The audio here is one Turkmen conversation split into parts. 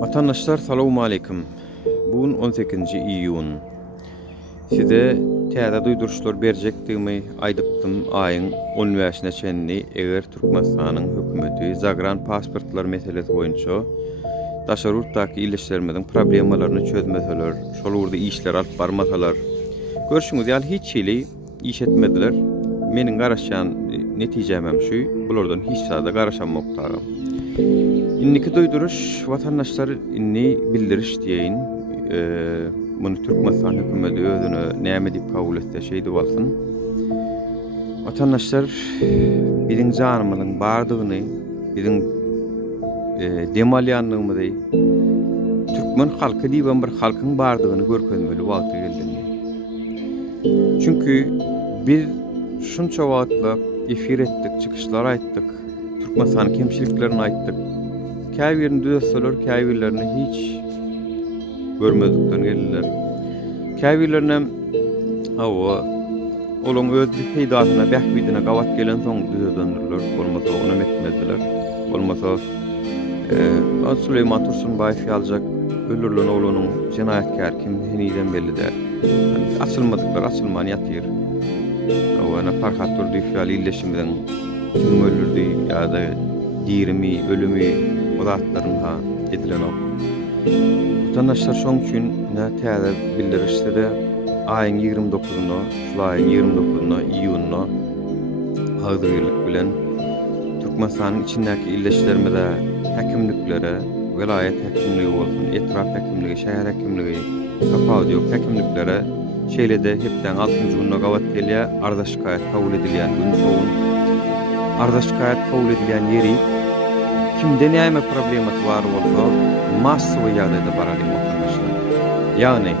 Vatandaşlar salamu aleyküm. Bugün 18. iyun. Size täze duyduruşlar berjekdigimi aýdypdym aýyň 15-ne çenli eger Türkmenistanyň hökümeti zagran pasportlar meselesi boýunça daşarurtdaky illeşlerimiziň problemalaryny çözmeseler, şol urda işler alyp barmasalar, görşüňiz ýaly hiç hili iş etmediler. Meniň garaşan netijem hem şu, bulardan hiç sada garaşanmakdagym. İnniki duyduruş vatandaşlar inni bildiriş diýeýin. Bunu Türkmenistan hökümeti özüne näme diýip kabul etse şeýdi bolsun. Vatandaşlar biziň janymyzyň bardygyny, biziň demalýanlygymyzy, türkmen halky diýen bir halkyň bardygyny görkezmeli wagty geldi. Çünki biz şunça wagtla efir etdik, çykyşlar aýtdyk, Türkmenistan kemçiliklerini aýtdyk. Käbirini düzeltseler, käbirlerini hiç görmediklerini geldiler. Käbirlerine olaň öz peýdasyna, bähbidine gawat gelen soň düzeltdiler, bolmasa onu etmediler. Bolmasa Süleyman Tursunbaýew ýaljak ölürlen oglunyň jenaýatkär kim heniden belli der. Açylmadyklar, açylman ýatyr. Ana Farhat Turdiýew ýaly illeşimiziň kim ölürdi ýa-da dirimi, ölümi odatlaryň edilen ok. Vatandaşlar şoň üçin täze bildirişde de aýyň 29-na, şulaýyň 29-na iýunna hazırlyk bilen Türkmenistanyň içindäki illeşlerimize, häkimliklere, vilayet häkimligi bolsun, etraf häkimligi, şäher häkimligi, tapaýdyk häkimliklere şeýlede hepden 6-njy günde gawat gelýär, arza şikaýat kabul edilýän gün soň arza şikaýat kabul edilýän ýeri kimde näme problematy bar bolsa, massawy ýagdaýda baralym vatandaşlar. Ýagny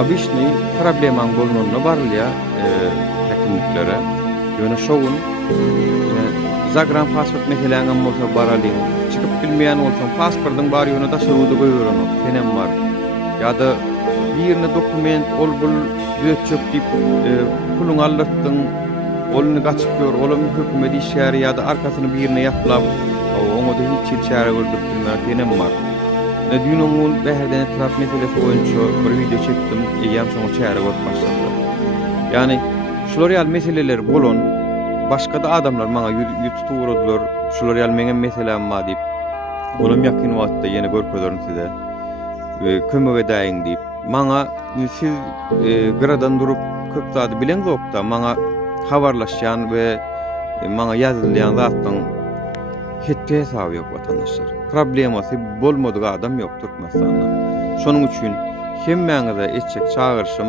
abişni problemaň bolmagyna barylýar häkimliklere. Ýöne şoň zagran pasport meseleňe bolsa baralym, çykyp bilmeýän bolsa pasportyň bar ýöne daşarudy goýuran, senem bar. Ýa-da birine dokument ol bul düzetjek diýip puluň aldyrdym, oluny gaçyp ýör, olam hökümet işgäri ýa-da arkasyny birine ýaplap, oňa da hiç çare gördürip bilmän senem bar. Dünün ol bäherden etraf meselesi boýunça bir video çekdim, ýa-da şoňa çare görüp başladyk. Ýani şular ýaly meseleler bolan başga da adamlar maňa ýutup uradylar, şular ýaly meňe meselem bar diýip, olam ýakyn wagtda ýene görkezlerim size kömek edäýin diýip. Maňa siz gradan durup köp zady bilen zokda maňa habarlaşýan we maňa ýazylýan zatdan hiç hesaby ýok vatandaşlar. Problemasy bolmadyk adam ýok Türkmenistanda. Şonuň üçin hemmeňize etjek çağırşym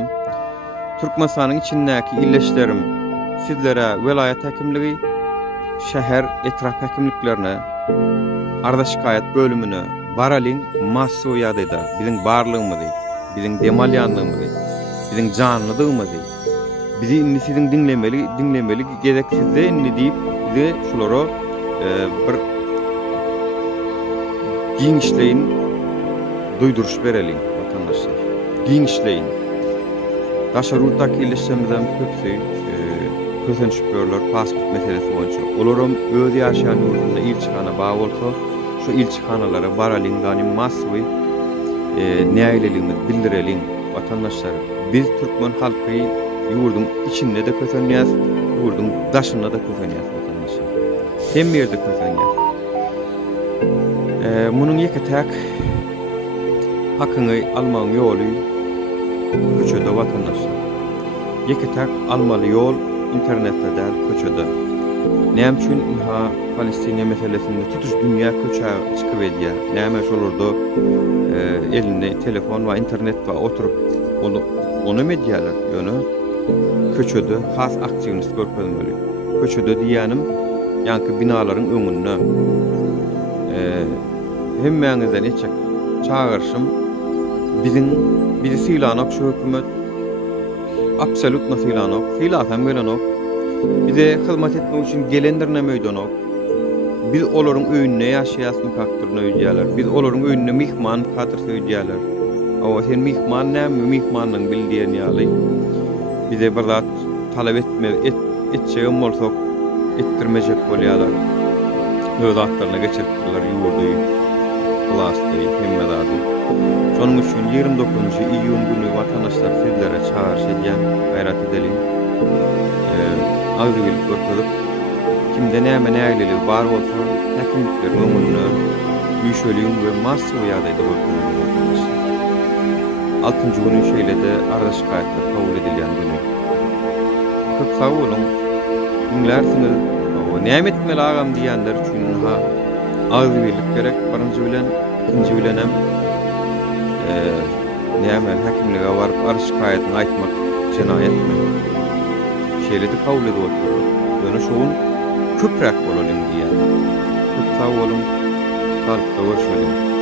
Türkmenistanyň içindäki illeşlerim sizlere vilayet häkimligi, şäher etraf häkimliklerine, arza şikaýat bölümine baralyn massawy ýagdaýda biziň barlygymyzy, biziň demalýanlygymyzy, biziň janlydygymyzy, bizi inni siziň dinlemeli gereksizde inni diýip bize şulara bir giňişleýin duýduruş berelin vatandaşlar. Giňişleýin. Daşarurtdaky illeşimizden köpsi kösenişip görler pasport meselesi boýunça. Olaram öz ýaşaýan ýurdunda ilçihana baý bolsa, şu ilçihanalara baralyn gany massawy näýeligini bildirelin vatandaşlar. Biz türkmen halky ýurdun içinde de kösenýäs, ýurdun daşynda da kösenýäs vatandaşlar. Hem ýerde kösenýäs. Munyň ýeketäk hakyny almaň ýoly köçede vatandaşlar. Ýeketäk almaly ýol internetde däl köçede. Näme üçin Palestina meselesinde tutuş dünýä köçä çykyp edýär. Näme şolarda elinde telefon we internet we oturup onu medýalar ýöne köçede has aktivist görkezmeli. Köçede diýänim ýanky binalaryň öňünde hemmeňizden etjek çağırşym bizi sylanak şu hökümet absolut nasylanak, sylasam gelenok, bize hyzmat etmek üçin gelendirne meýdanak. Biz olaryň öýünde ýaşaýasmy faktoryny öýdýärler. Biz olaryň öýünde mihman hatyr söýdýärler. Awa sen mihman näme, mihmanyň bildiýän ýaly bize bir zat talap etjegem bolsak ettirmejek bolýarlar. Öz atlaryna geçiripdiler ýurdu. Klasty, hemme zady. Şonuň üçin 29 iyun günü watandaşlar sizlere çağırış edýän, gaýrat edelim. Agdybilik görkezip, kimde näme näýligi bar bolsa, häkimliklerin öňünde güýçeligiň we massawy ýagdaýda görkezip. 6-njy günü şeýlede arada şikaýetler kabul edilýän günü. Köp sag bolun. Dinlersiňiz, näme etmeli agam diýenler üçin ha agdybilik gerek. Birinji bilen, ikinji bilen hem näme häkimlige baryp arada şikaýetini aýtmak jenaýetmi? Şeýlede kabul edip oturur. Ýöne şoň köprek bolalım diýen. Köp sag bolun. Sağlıkla görüşelim.